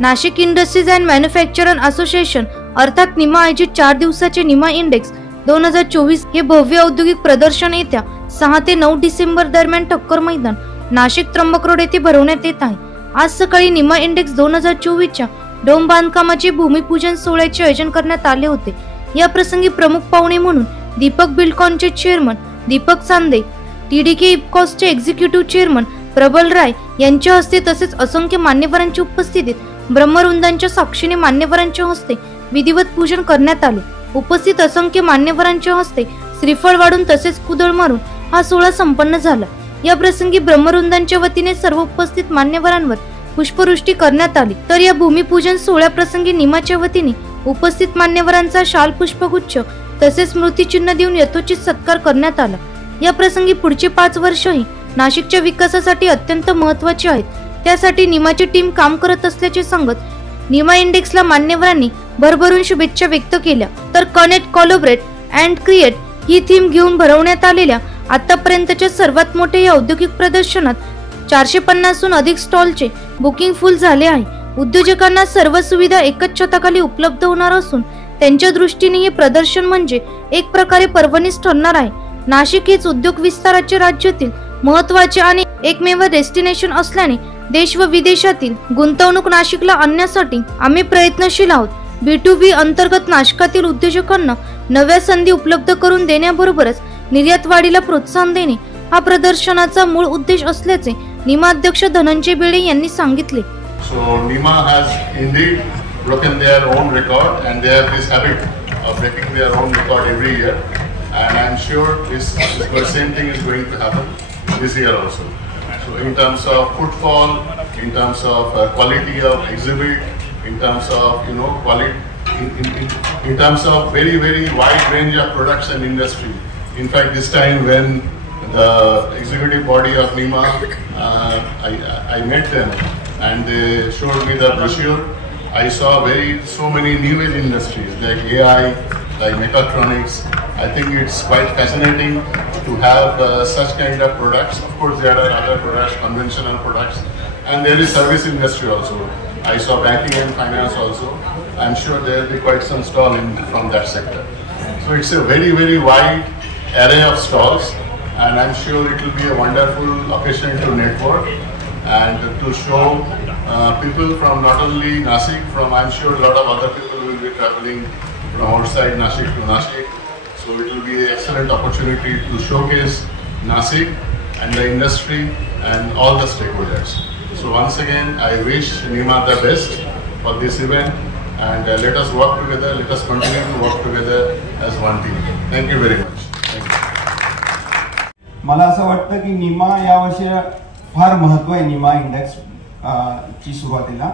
Nashik industries and manufacturer association अर्थात निमा आयोजित 4 दिवसाचे निमा इंडेक्स 2024 हे भव्य औद्योगिक प्रदर्शन येत्या 6 ते 9 डिसेंबर दरम्यान ठक्कर मैदान नाशिक त्र्यंबक रोड येथे भरवण्यात येत आहे। आज सकाळी निमा इंडेक्स 2024 च्या डोम बांधकामाचे भूमिपूजन सोहळ्याचे आयोजन करण्यात आले होते। या प्रसंगी प्रमुख पाहुणे म्हणून दीपक बिल्डकॉनचे चेअरमन दीपक चांदे, टीडीके इप्कॉसचे एक्झिक्युटिव्ह चेअरमन प्रबल राय यांच्या हस्ते तसेच असंख्य मान्यवरांच्या उपस्थितीत ब्रह्मवृंदांच्या साक्षीने मान्यवरांच्या हस्ते विधिवत पूजन करण्यात आले। उपस्थित असंख्य मान्यवरांच्या हस्ते श्रीफळ वाढून तसेच कुदळ मारून हा सोहळा संपन्न झाला। या प्रसंगी ब्रह्मवृंदांच्या वतीने सर्व उपस्थित मान्यवरांवर पुष्पवृष्टी करण्यात आली। तर या भूमिपूजन सोहळ्याप्रसंगी निमाच्या वतीने उपस्थित मान्यवरांचा शाल पुष्पगुच्छ तसेच स्मृतिचिन्ह देऊन यथोचित सत्कार करण्यात आला। या प्रसंगी पुढचे 5 वर्षही नाशिकच्या विकासासाठी अत्यंत महत्त्वाचे आहेत, त्यासाठी निमाची टीम काम करत असल्याचे सांगत निमा इंडेक्सला मान्यवरांनी भरभरून शुभेच्छा व्यक्त केल्या। तर connect, collaborate and create he theme घेऊन भरवण्यात आलेल्या आतापर्यंतच्या सर्वात मोठ्या या औद्योगिक प्रदर्शनात 450हून अधिक स्टॉलचे बुकिंग फुल झाले आहे। उद्योजकांना सर्व सुविधा एकच छताखाली उपलब्ध होणार असून त्यांच्या दृष्टीने हे प्रदर्शन म्हणजे एक प्रकारे पर्वणीच ठरणार आहे। नाशिक हेच उद्योग विस्ताराचे राज्यातील महत्त्वाचे आणि एकमेव डेस्टिनेशन असल्याने देश व विदेशातील गुंतवणूक नाशिकला आणण्यासाठी आम्ही प्रयत्नशील आहोत। B2B अंतर्गत नाशिकातील उद्योजकांना नव्या संधी उपलब्ध करून देण्याबरोबरच निर्यात वाढीला प्रोत्साहन देणे हा प्रदर्शनाचा मूळ उद्देश असल्याचे निमा अध्यक्ष धनंजय बेळे यांनी सांगितले। So NIMA has indeed broken their own record and they have this habit of breaking their own record every year, and I am sure this same thing is going to happen this year also. So in terms of footfall, in terms of quality of exhibit, in terms of quality, in terms of very wide range of products and industry. In fact, this time when the executive body of NIMA, I met them and they showed me the brochure. I saw so many new age industries like AI, like mechatronics. I think it's quite fascinating to have such kind of products. Of course, there are other products, conventional products, and there is service industry also. I saw banking and finance also. I'm sure there will be quite some stall from that sector. So it's a very wide array of stalls, and I'm sure it will be a wonderful occasion to network and to show people from not only Nashik, I'm sure a lot of other people will be traveling from outside Nashik to Nashik. So it will be an excellent opportunity to showcase Nashik and the industry and all the stakeholders. So once again, I wish NIMA the best for this event, and let us work together, let us continue to work together as one team. Thank you very much. मला असं वाटतं की निमा यावर्षी फार महत्त्व आहे Nima index ची सुरुवातीला,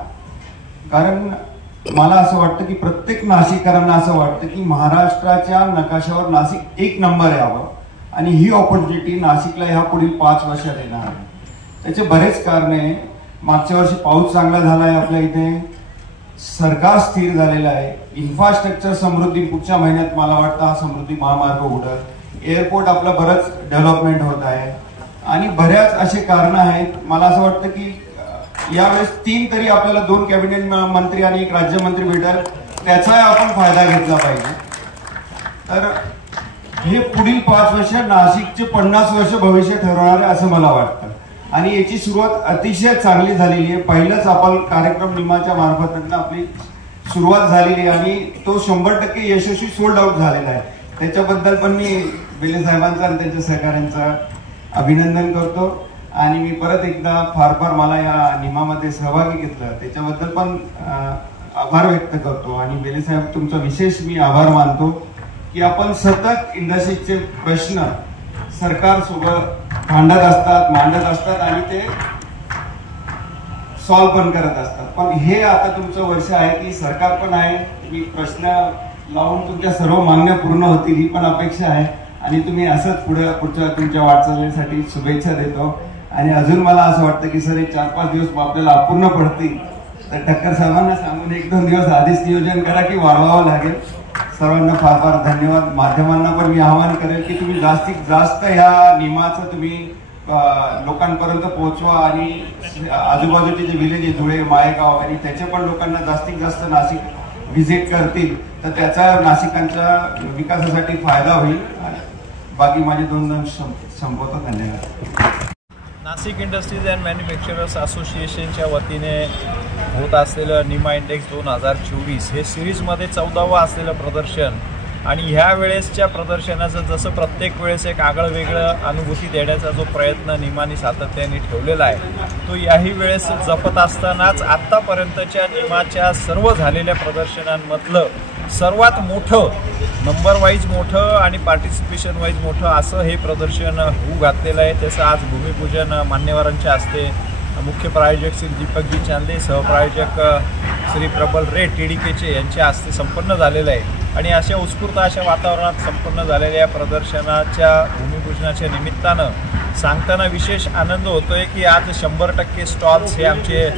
कारण मला असं वाटतं की प्रत्येक नाशिककरांना असं वाटतं की महाराष्ट्राच्या नकाशावर नाशिक एक नंबर यावं आणि ही ऑपॉर्च्युनिटी नाशिकला ह्या पुढील 5 वर्षात येणार आहे। त्याचे बरेच कारणे, मागच्या वर्षी पाऊस चांगला झाला आहे, आपल्या इथे सरकार स्थिर झालेलं आहे, इन्फ्रास्ट्रक्चर समृद्धी पुढच्या महिन्यात मला वाटतं हा समृद्धी महामार्ग उघडत, एअरपोर्ट आपलं बरंच डेव्हलपमेंट होत आहे आणि बऱ्याच असे कारण आहेत। मला असं वाटतं की यावेळेस 3 तरी आपल्याला 2 कॅबिनेट मंत्री आणि 1 राज्यमंत्री भेटेल, त्याचा आपण फायदा घेतला पाहिजे। तर हे पुढील 5 वर्ष नाशिकचे 50 वर्ष भविष्य ठरवणार आहे असं मला वाटतं आणि याची सुरुवात अतिशय चांगली झालेली आहे। पहिलाच आपण कार्यक्रम निमाच्या मार्फत आपली सुरुवात झालेली आहे आणि तो 100% यशस्वी सोल्ड आउट झालेला आहे। त्याच्याबद्दल पण मी बेले साहेबांचा आणि त्यांच्या सहकाऱ्यांचं अभिनंदन करतो आणि मी परत एकदा फार मला या निमामध्ये सहभागी घेतलं त्याच्याबद्दल पण आभार व्यक्त करतो आणि बेले साहेब तुमचा विशेष मी आभार मानतो की आपण सतत इंडस्ट्रीचे प्रश्न सरकार सोबत मांडत असतात आणि ते सॉल्व्ह पण करत असतात। पण हे आता तुमचं वर्ष आहे की सरकार पण आहे, तुम्ही प्रश्न लावून तुमच्या सर्व मागण्या पूर्ण होतील ही पण अपेक्षा आहे आणि तुम्ही असंच पुढच्या तुमच्या वाटचालीसाठी शुभेच्छा देतो। आणि अजून मला असं वाटतं की सर 4-5 दिवस आपल्याला अपूर्ण पडतील तर ठक्कर साहेबांना सांगून 1-2 दिवस आधीच नियोजन करा की वाढवावं लागेल। सर्वांना फार धन्यवाद। माध्यमांना पण मी आवाहन करेल की तुम्ही जास्तीत जास्त ह्या निमाचं तुम्ही लोकांपर्यंत पोहोचवा आणि आजूबाजूचे जे विलेज धुळे माळेगाव आणि त्याच्या पण लोकांना जास्तीत जास्त नाशिक व्हिजिट करतील तर त्याचा नाशिकांच्या विकासासाठी फायदा होईल. बाकी माझे 2 संपवतो. धन्यवाद. नाशिक इंडस्ट्रीज अँड मॅन्युफॅक्चरर्स असोसिएशनच्या वतीने होत असलेलं निमा इंडेक्स 2024 हे सिरीजमध्ये 14वं असलेलं प्रदर्शन आणि ह्या वेळेसच्या प्रदर्शनाचं जसं प्रत्येक वेळेस एक आगळं वेगळं अनुभूती देण्याचा जो प्रयत्न निमाने सातत्याने ठेवलेला आहे तो याही वेळेस जपत असतानाच आत्तापर्यंतच्या निमाच्या सर्व झालेल्या प्रदर्शनांमधलं सर्वात मोठं नंबर वाईज मोठं आणि पार्टिसिपेशन वाईज मोठं असं हे प्रदर्शन होऊ घातलेलं आहे. त्याचं आज भूमिपूजन मान्यवरांच्या हस्ते मुख्य प्रायोजक श्री दीपकजी चांदे, सहप्रायोजक श्री प्रबल रे TDKचे यांच्या हस्ते संपन्न झालेलं आहे. आणि अशा उत्स्फूर्त अशा वातावरणात संपन्न झालेल्या या प्रदर्शनाच्या भूमिपूजनाच्या निमित्तानं सांगताना विशेष आनंद होतोय की आज 100% स्टॉल्स हे आमचे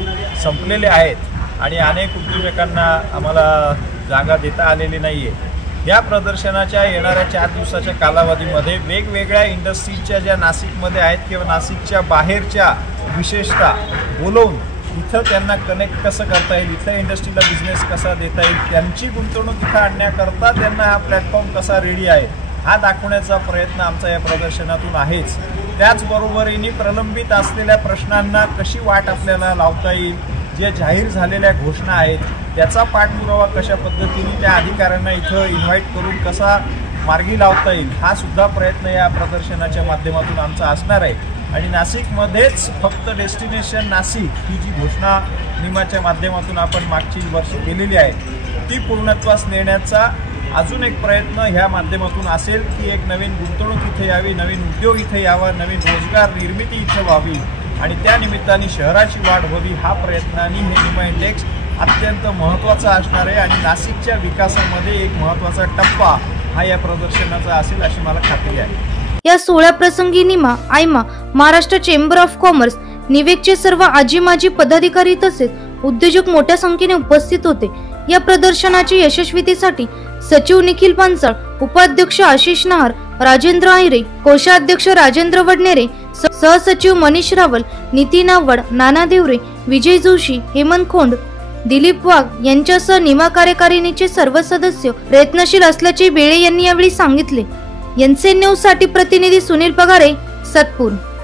संपलेले आहेत आणि अनेक उद्योजकांना आम्हाला जागा देता आलेली नाही आहे. या प्रदर्शनाच्या येणाऱ्या 4 दिवसाच्या कालावधीमध्ये वेगवेगळ्या इंडस्ट्रीजच्या ज्या नाशिकमध्ये आहेत किंवा नाशिकच्या बाहेरच्या विशेषतः बोलवून इथं त्यांना कनेक्ट कसं करता येईल, इथं इंडस्ट्रीला बिझनेस कसा देता येईल, त्यांची गुंतवणूक इथं आणण्याकरता त्यांना हा प्लॅटफॉर्म कसा रेडी आहे हा दाखवण्याचा प्रयत्न आमचा या प्रदर्शनातून आहेच. त्याचबरोबरीने प्रलंबित असलेल्या प्रश्नांना कशी वाट आपल्याला लावता येईल, जे जाहीर झालेल्या घोषणा आहेत त्याचा पाठपुरावा कशा पद्धतीने त्या अधिकाऱ्यांना इथं इन्व्हाइट करून कसा मार्गी लावता येईल हा सुद्धा प्रयत्न या प्रदर्शनाच्या माध्यमातून आमचा असणार आहे. आणि नाशिकमध्येच फक्त डेस्टिनेशन नाशिक ही जी घोषणा निमाच्या माध्यमातून आपण मागची वर्षी केलेली आहे ती पूर्णत्वास नेण्याचा अजून एक प्रयत्न ह्या माध्यमातून असेल की एक नवीन गुंतवणूक इथे यावी, नवीन उद्योग इथे यावा, नवीन रोजगार निर्मिती इथे व्हावी आणि त्या निमित्ताने शहराची वाढ व्हावी हा प्रयत्नाने हे निमा इंडेक्स अत्यंत महत्त्वाचा असणार आहे आणि नाशिकच्या विकासामध्ये एक महत्त्वाचा टप्पा हा या प्रदर्शनाचा असेल अशी मला खात्री आहे. या सोहळ्याप्रसंगी NIMA, AIMA, Maharashtra chamber of commerce, निवेकचे सर्व आजी माजी पदाधिकारी तसेच उद्योजक मोठ्या संख्येने उपस्थित होते. या प्रदर्शनाच्या यशस्वीतेसाठी सचिव निखिल पानसळ, उपाध्यक्ष आशिष नहार, राजेंद्र आयरे, कोषाध्यक्ष राजेंद्र वडनेरे, सहसचिव मनीष रावल, नितीन आवड, नाना देवरे, विजय जोशी, हेमंत खोंड, दिलीप वाघ यांच्यासह निमा कार्यकारिणीचे सर्व सदस्य प्रयत्नशील असल्याचे बेळे यांनी यावेळी सांगितले. एनसीएन न्यूज साठी प्रतिनिधी सुनील पगारे, सतपूर.